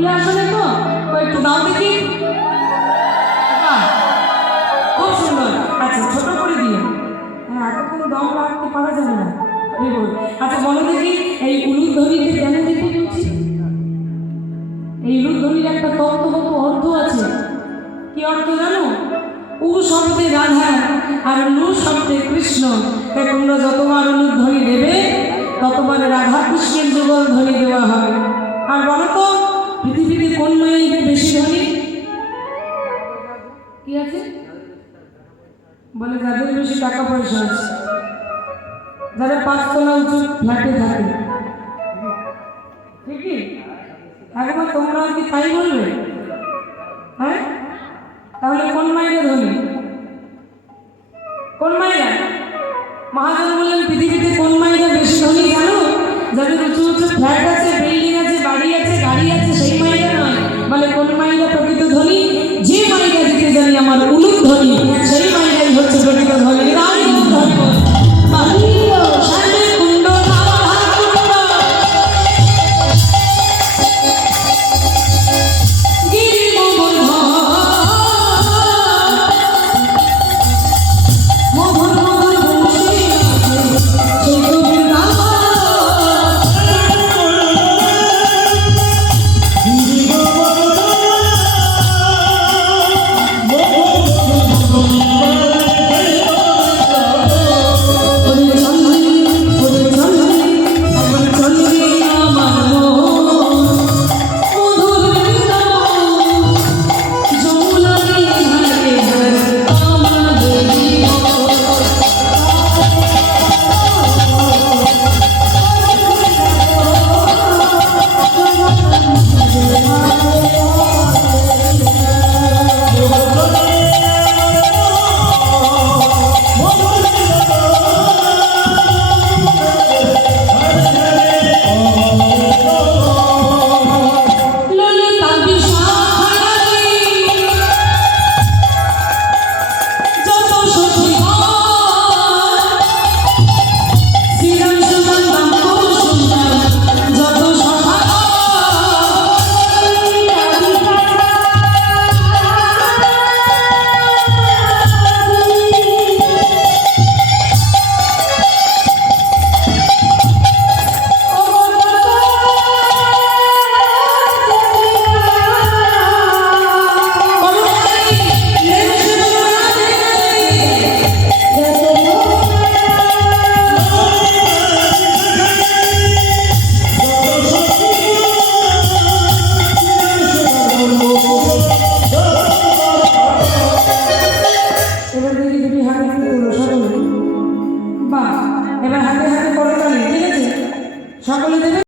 ভুলে আসলে তো একটু দাও দেখি। খুব সুন্দর। আচ্ছা ছোট করে দিও। হ্যাঁ এতক্ষণ দম রাখতে পারা যাবে না। আচ্ছা বলো দেখি এই উলুধ্বনিতে কেন দিতে বলছি? এই উলুধ্বনির একটা তত্ত্বগত অর্থ আছে। কি অর্থ জানো? উ শব্দে রাধা আর নু শব্দে কৃষ্ণ। তাই তোমরা যতবার উলুধ্বনি দেবে ততবার রাধা কৃষ্ণের যুগল ধ্বনি দেওয়া হবে। আর বলো তো পৃথিবীতে কোন মায়ের বেশি ধনী? কি আছে? বলে যাদের বেশি টাকা পয়সা আছে, যারা 5 তলা উঁচু ফ্ল্যাটে থাকে। ঠিকই? একবার তোমরা কি তাই বলবে? হ্যাঁ তাহলে কোন মায়ের ধনী? কোন মায়েরা? মহাজন বললেন পৃথিবীতে কোন মায়েরা বেশি ধনী জানো? যাদের উঁচু উঁচু ফ্ল্যাট আছে, বিল্ডিং আছে, বাড়ি আছে, গাড়ি আছে, সেই মায়েরা নয়। বলে কোন মায়েরা প্রকৃত ধনী? যে মায়েরা দিতে জানি আমার উলুধ্বনি, সেই মায়েরাই হচ্ছে প্রকৃত ধনী। Oh